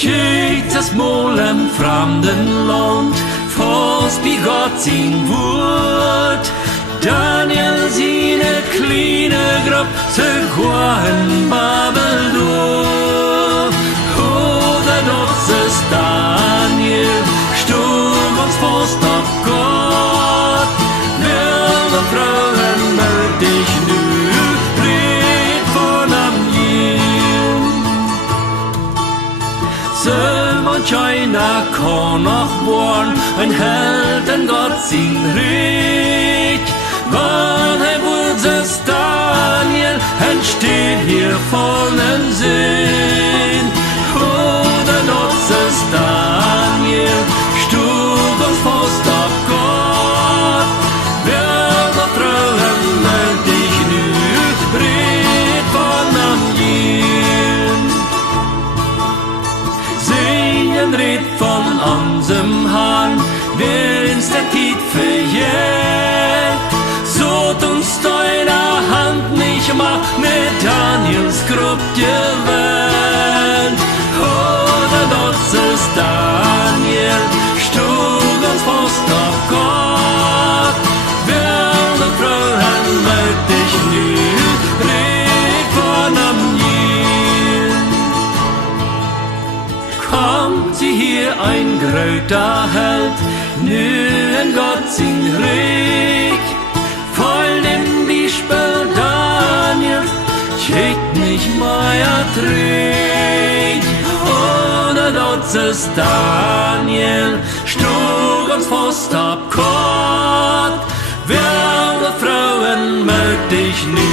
Jesus Mol im fremden Land, fast wie Gott sein Wort. Daniel seine kleine Grab, sogar in Babel durch. Oder das ist Daniel, sturm uns fast auf Gott. Wilde Frauen, meld dich nu, red von am Jinn. So manch einer kann noch worden, ein Held in Gott sein Reich. Wann er wurde Daniel, entsteht hier vollen Sinn. Oder das ist Daniel, stug uns fast auf Gott. Wilde Frauen, meld dich nu, red von am Jinn. Singen red von unserem Herrn, wenn's der Tiet verjährt. Sot uns deine Hand nicht mal mit Daniels Grub gewählt. Oder das ist Daniel, stug uns fast auf Gott. Wilde Frauen, meld dich nu, red von am Jinn. Kommt sie hier ein gröter Held, nu in Gott sein Reich. Voll dem Beispiel Daniel, schickt nicht mehr Träg. Oder das ist Daniel, stug uns fast ab Gott. Wilde Frauen, meld dich nu,